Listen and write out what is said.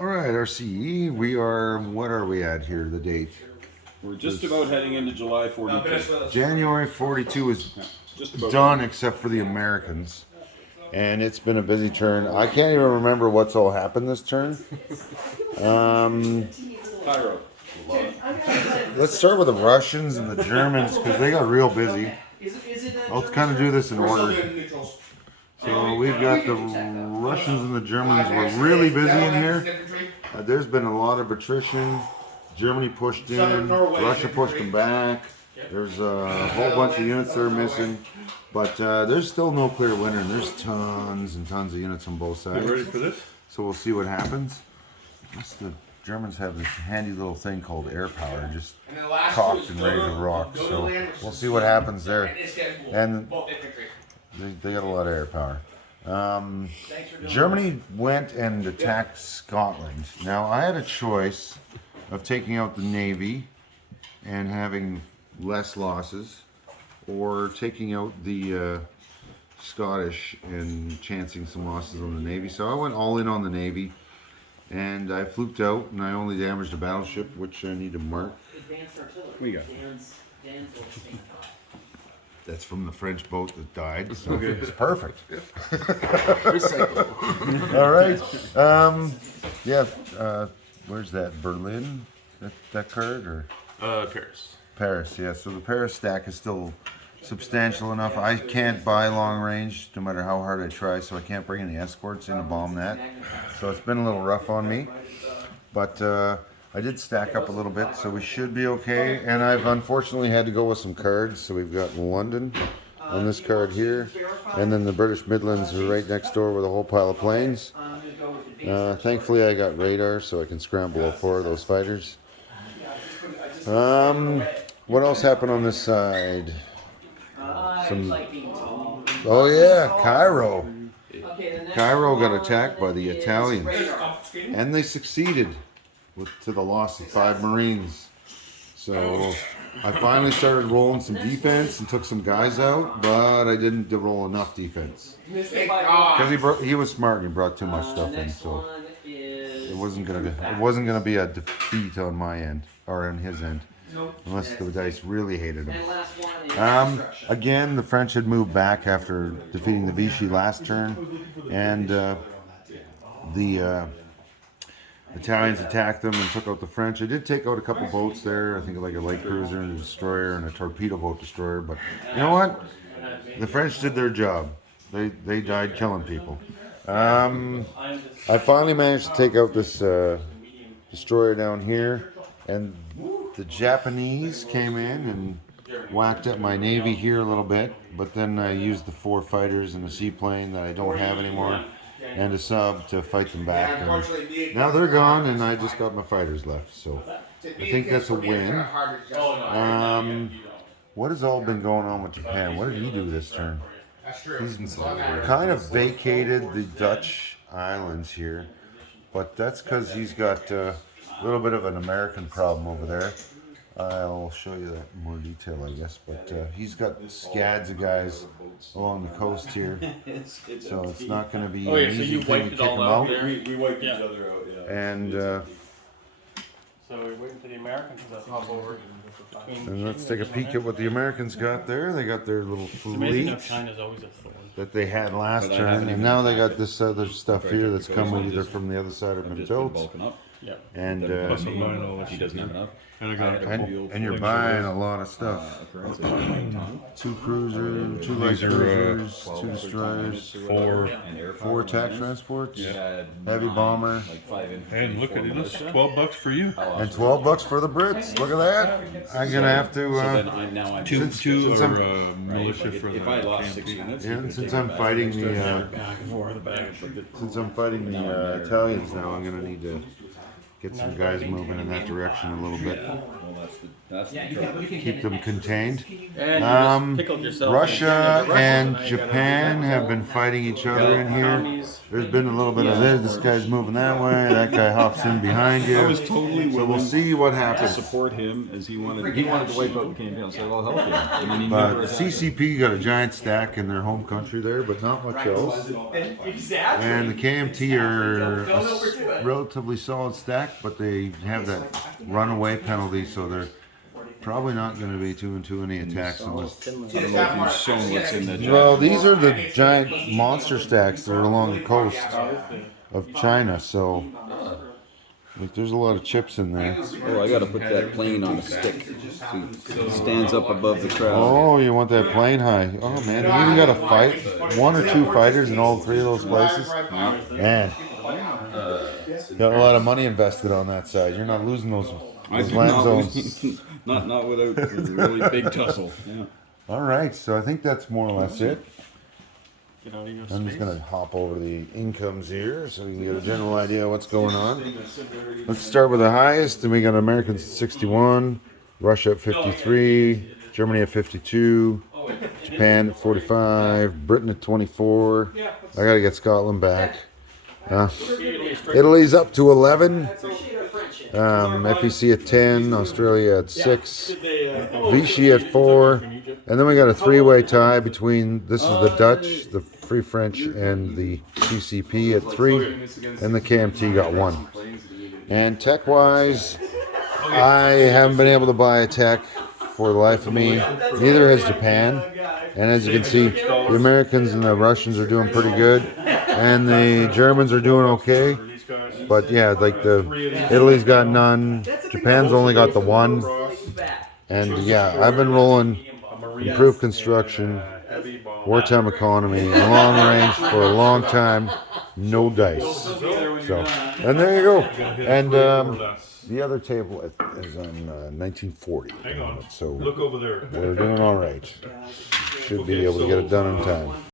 All right, RCE. We are. What are we at here? The date. We're just about heading into July 42. January 42 is Just about done, except for the Americans, and it's been a busy turn. I can't even remember what's all happened this turn. Cairo. Let's start with the Russians and the Germans because they got real busy. I'll kind of do this in order. So we've got the Russians and the Germans were really busy in here. There's been a lot of attrition. Germany pushed in, Russia pushed them back. There's a whole bunch of units that are missing, but there's still no clear winner. And there's tons and tons of units on both sides. You ready for this? So we'll see what happens. The Germans have this handy little thing called air power, just cocked and ready to rock. So we'll see what happens there. And they got a lot of air power. Germany went and attacked Scotland. Now I had a choice of taking out the Navy and having less losses, or taking out the Scottish and chancing some losses on the Navy. So I went all in on the Navy, and I fluked out, and I only damaged a battleship, which I need to mark. We got. That's from the French boat that died, so it's perfect. All right. Where's that? Berlin? That card? Or Paris. Paris, yeah. So the Paris stack is still substantial enough. I can't buy long range, no matter how hard I try, so I can't bring any escorts in to bomb that. So it's been a little rough on me. But I did stack up a little bit, so we should be okay. And I've unfortunately had to go with some cards. So we've got London on this card here, and then the British Midlands are right next door with a whole pile of planes. Thankfully, I got radar, so I can scramble all four of those fighters. What else happened on this side? Oh yeah, Cairo. Cairo got attacked by the Italians, and they succeeded to the loss of 5 Marines. So I finally started rolling some defense and took some guys out, but I didn't roll enough defense because he was smart and he brought too much stuff in. So it wasn't gonna be a defeat on my end or on his end, unless the dice really hated him. Again, the French had moved back after defeating the Vichy last turn, and the Italians attacked them and took out the French. I did take out a couple boats there. I think like a light cruiser and a destroyer and a torpedo boat destroyer. But you know what? The French did their job. They died killing people. I finally managed to take out this destroyer down here, and the Japanese came in and whacked at my Navy here a little bit. But then I used the 4 fighters and a seaplane that I don't have anymore, and a sub to fight them back. And now they're gone, and I just got my fighters left. So I think that's a win. What has all been going on with Japan? What did he do this turn? He's kind of vacated the Dutch islands here, but that's because he's got a little bit of an American problem over there. I'll show you that in more detail, I guess. But he's got scads of guys along the coast here, so it's not going to be an easy thing to kick them out. We wiped each other out, yeah. And So we're waiting for the Americans to hop over. let's take a peek at what the Americans got there. They got their little It's amazing how fleet China's always a thorn. that they had last turn, and now they got this other stuff here that's coming either from the other side or been built. Bulking up. Yeah. And He doesn't have enough. And I got and you're buying a lot of stuff. 2 cruisers, 2 light cruisers, 2 destroyers, 4 attack transports, heavy bomber, and look at this, $12 for you. and $12 for the Brits. Look at that. I'm gonna have to. Now I'm Two since I'm- are militia for the if I lost 6 campaign. units, Yeah, and since I'm fighting the Italians now, I'm gonna need to get some guys moving in that direction a little bit. Well, that's the trouble. keep them contained. And you Um, just pickled yourself. Russia and Now you gotta Japan do have that. been fighting each other in here. Commies. There's been a little bit of this guy's moving that way, that guy hops in behind I was you. totally So we'll willing see what to happens. support him as he wanted to wipe out the KMT. I said, well, help him. And then he But never CCP got a giant stack in their home country there, but not much else. And the KMT are a relatively solid stack, but they have that runaway penalty, so they're probably not going to be 2-2 any attacks unless. I don't know if you've shown what's in that. Well, these are the giant monster stacks that are along the coast of China, so like, there's a lot of chips in there. Oh, I gotta put that plane on a stick so it stands up above the crowd. Oh, you want that plane high? Oh man, you even got to fight 1 or 2 fighters in all 3 of those places. Man, got a lot of money invested on that side. You're not losing those land zones. not without a really big tussle. Yeah. All right, so I think that's more or less it. Get out of your I'm just space. gonna hop over the incomes here so we can get a general idea of what's going on. Let's start with the highest, and we got Americans at 61, Russia at 53, Germany at 52, Japan at 45, Britain at 24. I gotta get Scotland back. Italy's up to 11. FEC at 10, Australia at 6, Vichy at 4, and then we got a 3-way tie between, this is the Dutch, the Free French, and the CCP at 3, and the KMT got 1. And tech-wise, I haven't been able to buy a tech for the life of me. Neither has Japan. And as you can see, the Americans and the Russians are doing pretty good, and the Germans are doing okay. But yeah, like Italy's got none, Japan's only got the 1, and yeah, I've been rolling improved construction, wartime economy, and long range for a long time, no dice. So, and there you go. And the other table is on 1940. Hang on. So Look over there. we're doing all right. Should be able to get it done in time.